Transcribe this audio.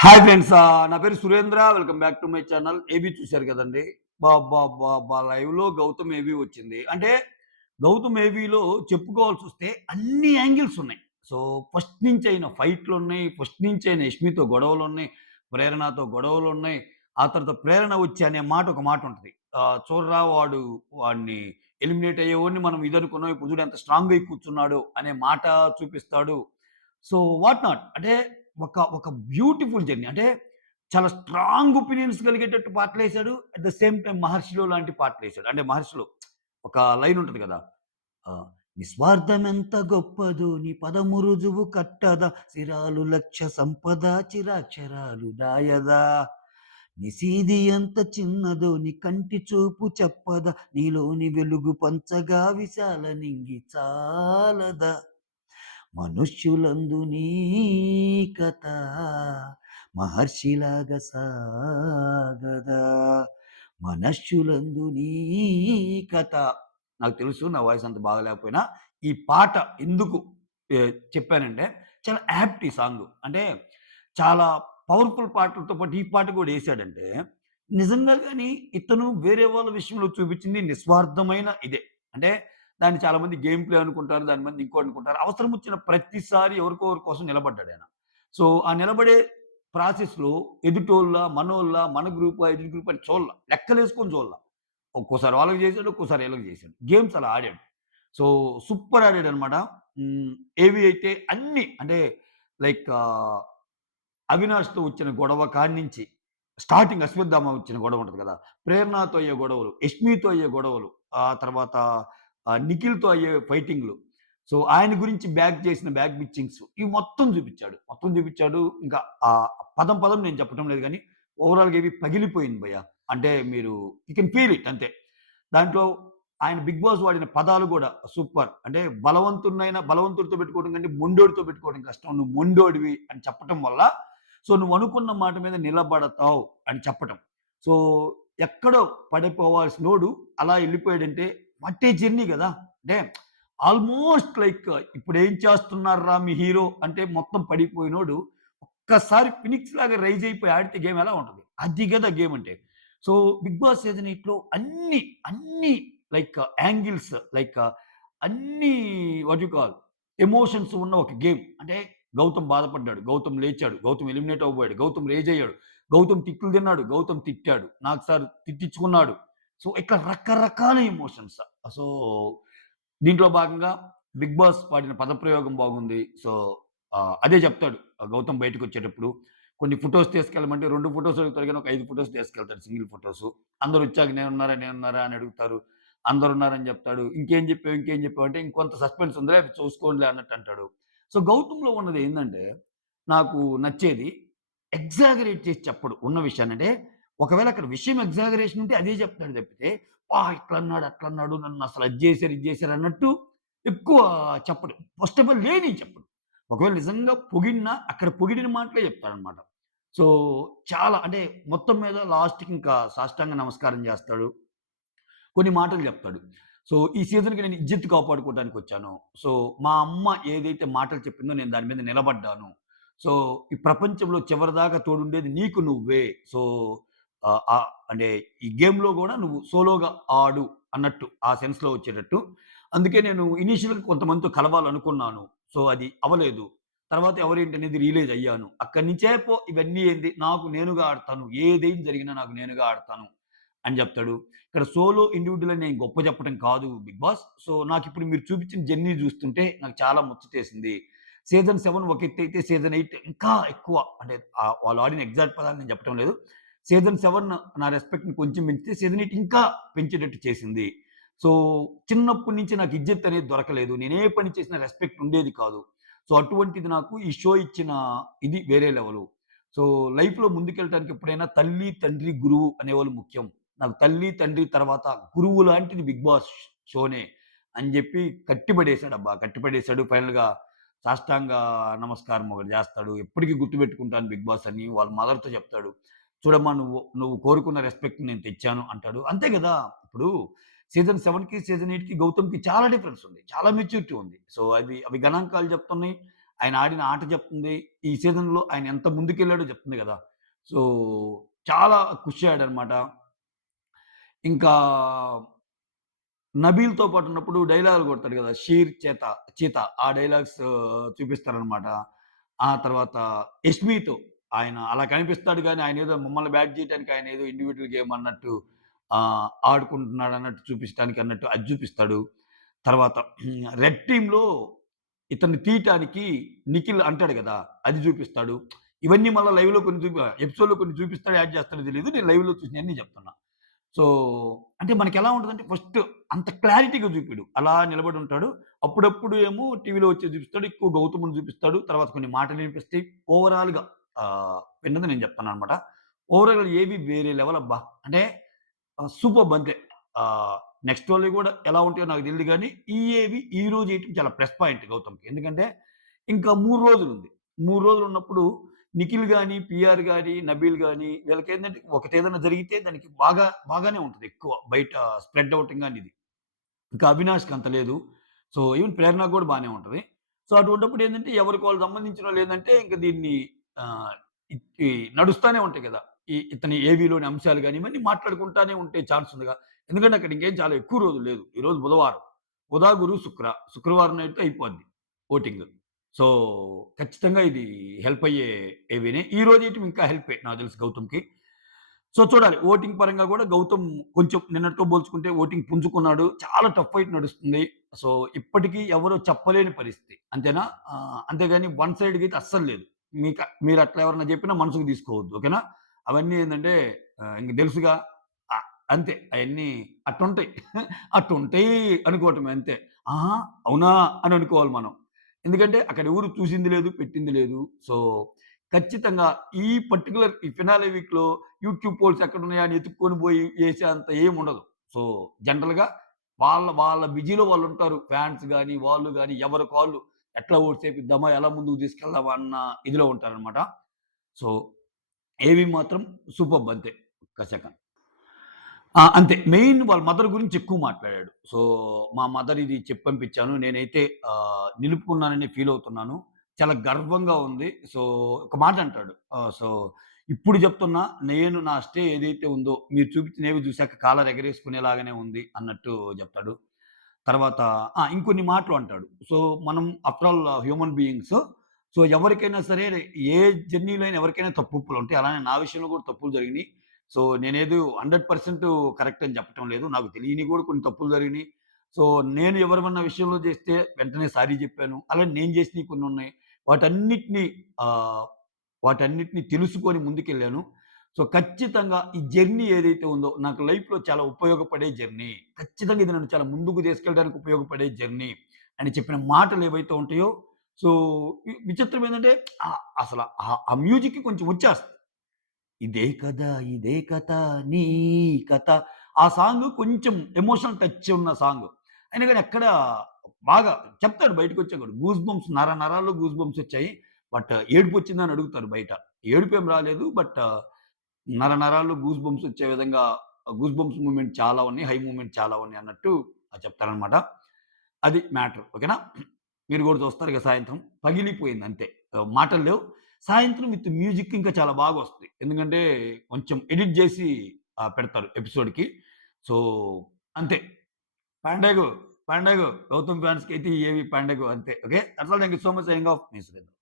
Hi friends. నా పేరు Surendra. Welcome back to my channel. AB చూసారు కదండీ! అబ్బబ్బబ్బా! లైవ్‌లో 'గౌతమ్ ఏవి' వచ్చింది. అంటే 'గౌతమ్ ఏవిలో' చెప్పుకోవాల్సొస్తే అన్ని యాంగిల్స్ ఉన్నాయి. సో, ఫస్ట్ నుంచైన ఫైట్‌లున్నాయి. ఫస్ట్ నుంచైన 'యష్మితో' గొడవలున్నాయి. 'ప్రేరణతో' గొడవలున్నాయి. ఆ తర్వాత 'ప్రేరణ వచ్చి' అనే మాట ఒక మాటుంటది. చూడరా వాడిని ఎలిమినేట్ అయ్యేవాడిని మనం ఇదనుకున్నాం. ఇప్పుడు చూడు ఎంత స్ట్రాంగ్‌గా అయి కూర్చున్నాడో అనే మాట చూపిస్తాడు. సో, వాట్ నాట్ అంటే ఒక బ్యూటిఫుల్ జర్నీ. అంటే చాలా స్ట్రాంగ్ ఒపీనియన్స్ కలిగేటట్టు పాటలేసాడు. అట్ ద సేమ్ టైమ్ 'మహర్షిలో' లాంటి పాటలేసాడు. అంటే 'మహర్షిలో' ఒక లైన్ ఉంటది కదా! నిస్వార్థమెంత గొప్పదో నీ పదము రుజువు కట్టదా సిరాలు లక్ష సంపద చిరాక్షరాలు దాయదా నిసీది ఎంత చిన్నదో నీ కంటి చూపు చెప్పదా నీలోని వెలుగు పంచగా విశాల నింగి చాలదా మనుష్యులందు నీ కథ మహర్షిలాగా సాగదా మనష్యులందు నీ కథ. నాకు తెలుసు నా వాయిస్ అంత బాగాలేకపోయినా, ఈ పాట ఎందుకు చెప్పానంటే, చాలా యాప్ట్ ఈ సాంగు. అంటే చాలా పవర్‌ఫుల్ పాటలతో పాటు ఈ పాట కూడా యేసాడంటే, నిజంగా గాని ఇతను వేరే వాళ్ళ విషయంలో చూపించింది నిస్వార్థమైన ఇదే. అంటే దాన్ని చాలామంది గేమ్ ప్లే అనుకుంటారు. దాని మంది ఇంకోటి అనుకుంటారు. అవసరం వచ్చిన ప్రతిసారి ఎవరికో ఒకరి కోసం నిలబడ్డాడాయన. సో, ఆ నిలబడే ప్రాసెస్‌లో ఎదుటోళ్ళా, మనోళ్ళా, మన గ్రూపా, ఎదుటి గ్రూప్ అని చూడల. లెక్కలేసుకొని చూడల. ఒక్కోసారి వాళ్ళకి చేసాడు. ఒక్కోసారి ఈళ్ళకి చేసాడు. గేమ్స్ అలా ఆడాడు. సో, సూపర్ ఆడాడనమాట. ఏవి అయితే అన్నీ అంటే లైక్ 'అవినాష్‌తో' వచ్చిన గొడవ కాడ్నించి స్టార్టింగ్ 'అశ్వత్థామ' వచ్చిన గొడవ ఉంటది కదా! 'ప్రేరణతో' అయ్యే గొడవలు, 'యష్మితో' అయ్యే గొడవలు, ఆ తర్వాత 'నిఖిల్‌తో' అయ్యే ఫైటింగ్‌లు. సో, ఆయన గురించి చేసిన బ్యాక్ బిచ్చింగ్స్ ఇవి మొత్తం చూపిచ్చాడు. మొత్తం చూపిచ్చాడు. ఇంకా పదం పదం నేను చెప్పటం లేదు గానీ ఓవరాల్‌గా ఇవి పగిలిపోయింది భయ్యా. అంటే మీరు యూ కెన్ ఫీల్ ఇట్ అంతే. దాంట్లో ఆయన 'బిగ్ బాస్' వాడిన పదాలు గూడా సూపర్. అంటే బలవంతుడితో పెట్టుకోవడం కంటే మొండోడితో పెట్టుకోవడం కష్టం. నువ్వు మొండోడివి అని చెప్పటం వల్ల సో, నువ్వు అనుకున్న మాట మీద నిలబడతావు అని చెప్పటం. సో, ఎక్కడో పడిపోవాల్సినోడు అలా ఎళ్ళిపోయాడంటే వాట్ ఏ జర్నీ గదా! అంటే ఆల్‌మోస్ట్ లైక్ ఇప్పుడేం చేస్తున్నార్రా మీ హీరో అంటే మొత్తం పడిపోయినోడు ఒక్కసారి ఫినిక్స్ లాగా రైజ్ అయిపోయి ఆడితే గేమ్ ఎలా ఉంటది? అది గదా గేమ్ అంటే. సో, 'బిగ్ బాస్' సీజన్ 8లో అన్ని లైక్ యాంగిల్స్ లైక్ అన్నీ వాట్ యూ కాల్ ఎమోషన్స్ ఉన్న ఒక గేమ్. అంటే గౌతమ్ బాధపడ్డాడు. గౌతమ్ లేచాడు. గౌతమ్ ఎలిమినేట్ అవ్వబోయాడు. గౌతమ్ రేజ్ అయ్యాడు. గౌతమ్ తిట్లు తిన్నాడు. గౌతమ్ తిట్టాడు. నాకు సార్ తిట్టించుకున్నాడు. సో, ఇట్లా రకరకాల ఎమోషన్స్. సో, దీంట్లో భాగంగా 'బిగ్ బాస్' వాడిన పదప్రయోగం బాగుంది. సో, అదే చెప్తాడు గౌతమ్ బయటకొచ్చేటప్పుడు. కొన్ని ఫోటోస్ తీసుకెళ్ళమంటే 2 ఫోటోస్ అడుగుతారు గానీ, ఒక 5 ఫోటోస్ తీసుకెళ్తాడు సింగిల్ ఫోటోసు. అందరొచ్చాక నేనున్నారా అని అడుగుతారు. అందరున్నారని జెప్తాడు. ఇంకేం జెప్పావు అంటే, ఇంకొంత సస్పెన్స్ ఉందిలే అవి చూసుకోండిలే అన్నట్టు అంటాడు. సో, గౌతమ్‌లో ఉన్నది ఏందంటే, నాకు నచ్చేది ఎగ్జాగరేట్ చేసి చెప్పడు ఉన్న విషయాన్ని. అంటే, ఒకవేళ అక్కడ విషయం ఎగ్జాగరేషన్ ఉంటే అదే చెప్తాడు తప్పితే, ఇట్లన్నాడు, అట్లన్నాడు, నన్నసలు అది జేశారు, ఇది జేశారు అన్నట్టు ఎక్కువ చెప్పడు. ఫస్ట్ ఆఫ్ ఆల్ లేనియి చెప్పడు. ఒకవేళ నిజంగా పొగిడినా అక్కడ పొగిడిన మాటలే చెప్తాడనమాట. సో, చాలా అంటే మొత్తం మీద లాస్ట్‌కి ఇంకా సాష్టాంగ నమస్కారం జేస్తాడు. కొన్ని మాటలు జెప్తాడు. సో, ఈ సీజన్‌కి నేను ఇజ్జత్ కాపాడుకోవడానికొచ్చాను. సో, మా అమ్మ ఏదైతే మాటలు చెప్పిందో నేను దాని మీద నిలబడ్డాను. సో, ఈ ప్రపంచంలో చివరిదాకా తోడుండేది నీకు నువ్వే. సో, అంటే ఈ గేమ్‌లో గూడా నువ్వు సోలోగా ఆడు అన్నట్టు ఆ సెన్స్‌లో వచ్చేటట్టు. అందుకే నేను ఇనీషియల్‌గా కొంతమందితో కలవాలనుకున్నాను. సో, అది అవ్వలేదు. తర్వాత ఎవరేంటనేది రియలైజ్ అయ్యాను. అక్కడి నుంచే ఇవన్నీ ఏంది నాకు నేనుగా ఆడతాను. ఏదేం జరిగినా నాకు నేనుగా ఆడతాను అని జెప్తాడు. ఇక్కడ సోలో, ఇండివిడ్యువల్ అని నేను గొప్ప చెప్పడం కాదు 'బిగ్ బాస్.' సో, నాకిప్పుడు మీరు చూపించిన జర్నీ జూస్తుంటే నాకు చాలా ముచ్చటేసింది. సీజన్ 7 ఒక ఎత్తయితే సీజన్ 8 ఇంకా ఎక్కువ అంటే వాళ్ళు ఆడిన ఎగ్జాక్ట్ పదాలు నేను చెప్పటం లేదు. సీజన్ 7 నా రెస్పెక్ట్‌ని కొంచెం పెంచితే సీజన్ 8 ఇంకా పెంచేటట్టు చేసింది. సో, చిన్నప్పటి నుంచి నాకు ఇజ్జత్ అనేది దొరకలేదు. నేనే పని చేసినా రెస్పెక్ట్ ఉండేది కాదు. సో, అటువంటిది నాకు ఈ షో ఇచ్చిన ఇది వేరే లెవెలు. సో, లైఫ్‌లో ముందుకెళ్ళటానికి ఎప్పుడైనా తల్లి, తండ్రి, గురువు అనేవాళ్ళు ముఖ్యం. నాకు తల్లి, తండ్రి తర్వాత గురువు లాంటిది 'బిగ్ బాస్' షోనే అని జెప్పి కట్టిపడేసాడబ్బా! కట్టిపడేసాడు. ఫైనల్‌గా సాష్టాంగ నమస్కారం ఒకటి జేస్తాడు. ఎప్పటికి గుర్తుపెట్టుకుంటాను 'బిగ్ బాస్' అని వాళ్ళ మదర్‌తో చెప్తాడు. చూడమ్మా నువ్వు కోరుకున్న రెస్పెక్ట్ నేను తెచ్చాను అంటాడు. అంతే గదా! ఇప్పుడు సీజన్ 7కి, సీజన్ 8కి గౌతమ్‌కి చాలా డిఫరెన్స్ ఉంది. చాలా మెచ్యూరిటీ ఉంది. సో, అవి గణాంకాలు చెప్తున్నాయి. ఆయన ఆడిన ఆట చెప్తుంది. ఈ సీజన్‌లో ఆయన ఎంత ముందుకెళ్ళాడో చెప్తుంది గదా! సో, చాలా కృషి అయ్యాడనమాట. ఇంకా నబీల్‌తో పాటున్నప్పుడు డైలాగులు కొడతాడు గదా! 'షీర్ చేత చీత' ఆ డైలాగ్స్ చూపిస్తారనమాట. ఆ తర్వాత 'యష్మి'తో ఆయన అలా కనిపిస్తాడు గానీ, ఆయనేదో మమ్మల్ని బ్యాట్ జేయటానికి ఆయనేదో ఇండివిడ్యువల్ గేమ్ అన్నట్టు ఆడుకుంటున్నాడన్నట్టు చూపించటానికి అన్నట్టు అది చూపిస్తాడు. తర్వాత 'రెడ్ టీమ్‌లో' ఇతన్ని తీయటానికి నిఖిల్ అంటాడు గదా! అది చూపిస్తాడు. ఇవన్నీ మళ్ళా లైవ్‌లో కొన్ని ఎపిసోడ్‌లో కొన్ని చూపిస్తాడో, యాడ్ చేస్తాడో తెలీదు. నేను లైవ్‌లో చూసినయన్నీ చెప్తున్నా. సో, అంటే మనకెలా ఉంటదంటే ఫస్ట్ అంత క్లారిటీగా చూపియడు. అలా నిలబడి ఉంటాడు. అప్పుడప్పుడు ఏమో టీవీలో వచ్చేది చూపిస్తాడు. ఎక్కువ గౌతమ్‌ని చూపిస్తాడు. తర్వాత కొన్ని మాటలు వినిపిస్తాయి. ఓవరాల్‌గా విన్నది నేను చెప్తున్నాననమాట. ఓవరాల్‌గా ఏవి వేరే లెవెల్ అబ్బా! అంటే సూపర్బ్ అంతే. ఆహ్, నెక్స్టోళ్ళయి గూడా ఎలా ఉంటాయో నాకు తెలీదు గానీ, ఈయేవి ఈ రోజు ఏయటం చాలా ప్లస్ పాయింట్ గౌతమ్‌కి. ఎందుకంటే, ఇంకా 3 రోజులుంది. 3 రోజులున్నప్పుడు నిఖిల్ గాని, పీఆర్ గాని, నబీల్ గాని వీళ్ళకేందంటే ఒకటేదైనా జరిగితే దానికి బాగానే ఉంటది ఎక్కువ. బయట స్ప్రెడ్ అవ్వటం గాని ఇది. ఇంకా అవినాష్‌కి అంత లేదు. సో, ఈవెన్ ప్రేరణకు గూడా బానే ఉంటది. సో, అటువంటప్పుడు ఏందంటే ఎవరికి వాళ్ళు సంబంధించినోళ్ళేందంటే ఇంక దీన్ని ఆహ్, ఈ నడుస్తానే ఉంటాయి గదా! ఇతని ఏవీలోని అంశాలు గాని ఇవన్నీ మాట్లాడుకుంటానే ఉంటే ఛాన్స్ ఉందిగా. ఎందుకంటే అక్కడ ఇంకేం చాలా ఎక్కువ రోజులు లేదు. ఈరోజు బుధవారం. బుధ, గురు, శుక్ర. శుక్రవారం నైట్ అయిపోద్ది ఓటింగ్. సో, ఖచ్చితంగా ఇది హెల్ప్ అయ్యే ఏవీనే. ఈ రోజేయటం ఇంకా హెల్పే నాకు తెలిసి గౌతమ్‌కి. సో, చూడాలి. ఓటింగ్ పరంగా గూడా గౌతమ్ కొంచెం నిన్నటితో పోల్చుకుంటే ఓటింగ్ పుంజుకున్నాడు. చాలా టఫ్ ఫైట్ నడుస్తుంది. సో, ఇప్పటికి ఎవరు చెప్పలేని పరిస్థితి. అంతేనా? అంతేగాని వన్ సైడ్‌గా అయితే అస్సలు లేదు. మీరట్లా ఎవరైనా చెప్పినా మనసుకు తీసుకోవద్దు. ఓకేనా? అవన్నీ ఏందంటే ఇంక తెలుసుగా అంతే. అయన్నీ అట్టుంటాయి. అట్టుంటాయి అనుకోవటమే అంతే. ఆహా! అవునా? అని అనుకోవాలి మనం. ఎందుకంటే అక్కడ ఎవరు చూసింది లేదు, పెట్టింది లేదు. సో, ఖచ్చితంగా ఈ ఫినాలే వీక్‌లో యూట్యూబ్ పోల్స్ ఎక్కడున్నాయా అని ఎతుక్కొని పోయి ఏసేంత ఏముండదు. సో, జనరల్‌గా వాళ్ళ బిజీలో వాళ్ళుంటారు. ఫ్యాన్స్ గాని, వాళ్ళు గాని ఎవరికి వాళ్ళు ఎట్లా ఓట్స్ ఏపిద్దామా? ఎలా ముందుకు తీసుకెళ్దామా? అన్న ఇదిలో ఉంటారనమాట. సో, ఏవి మాత్రం సూపర్బ్ అంతే. ఒక్క సెకన్. అంతే. మెయిన్ వాళ్ళ మదర్ గురించి ఎక్కువ మాట్లాడాడు. సో, మా మదర్ ఇది చెప్పి పంపించాను. నేనైతే నిలుపుకున్నానని ఫీల్ అవుతున్నాను. చాలా గర్వంగా ఉంది. సో, ఒక మాట అంటాడు. సో, ఇప్పుడు చెప్తున్నా నేను నా స్టే ఏదైతే ఉందో మీరు చూపించినవి చూసాక కాలర్ ఎగరేసుకునేలాగానే ఉంది అన్నట్టు చెప్తాడు. తర్వాత ఇంకొన్ని మాటలు అంటాడు. సో, మనం after all human beings. So, ఎవరికైనా సరే ఏ జర్నీలో అయినా ఎవరికైనా తప్పులుంటాయి. అలానే నా విషయంలో కూడా తప్పులు జరిగినియి. సో, నేనేదో 100% కరెక్ట్ అని చెప్పటం లేదు. నాకు తెలియనియి కూడా కొన్ని తప్పులు జరిగినియి. సో, నేను ఎవరివన్నా విషయంలో చేస్తే వెంటనే సారీ చెప్పాను. అలానే నేను చేసినయి కొన్నున్నాయి. వాటన్నిటిని ఆహ్, వాటన్నిటిని తెలుసుకొని ముందుకెళ్ళాను. సో, ఖచ్చితంగా ఈ జర్నీ ఏదైతే ఉందో నాకు లైఫ్‌లో చాలా ఉపయోగపడే జర్నీ. ఖచ్చితంగా ఇది నన్ను చాలా ముందుకు తీసుకెళ్ళడానికి ఉపయోగపడే జర్నీ అని చెప్పిన మాటలు ఏవైతే ఉంటాయో, సో, విచిత్రం ఏందంటే అసల ఆ మ్యూజిక్‌కి కొంచెం వచ్చేస్తది. ఇదే కదా! ఇదే కథ నీ కథ. ఆ సాంగ్ కొంచెం ఎమోషనల్ టచ్ ఉన్న సాంగ్. అయినా గాని ఎక్కడ బాగా చెప్తాడు బయటకొచ్చాక కూడా. గూస్ బంప్స్ నరాల్లో గూస్ బంప్స్ వచ్చాయి. బట్ ఏడుపొచ్చిందా అని అడుగుతారు బయట. ఏడుపేం రాలేదు. బట్ నరాల్లో గూస్ బంప్స్ వచ్చే విధంగా గూస్ బంప్స్ మూవ్‌మెంట్ చాలా ఉన్నాయి. హై మూవ్‌మెంట్ చాలా ఉన్నాయి అన్నట్టు చెప్తారనమాట. అది మ్యాటర్. ఓకేనా? మీరు గూడా చూస్తారిగా సాయంత్రం. పగిలిపోయింది అంతే. మాటలు లేవు. సాయంత్రం విత్ మ్యూజిక్ ఇంకా చాలా బాగొస్తది. ఎందుకంటే కొంచెం ఎడిట్ జేసి పెడతారు ఎపిసోడ్‌కి. సో, అంతే. పండగ, పండగ. గౌతమ్ ఫ్యాన్స్‌కైతే ఏవి పండగో అంతే. Okay. That's all. Thank you so much signing off. Me Surendra.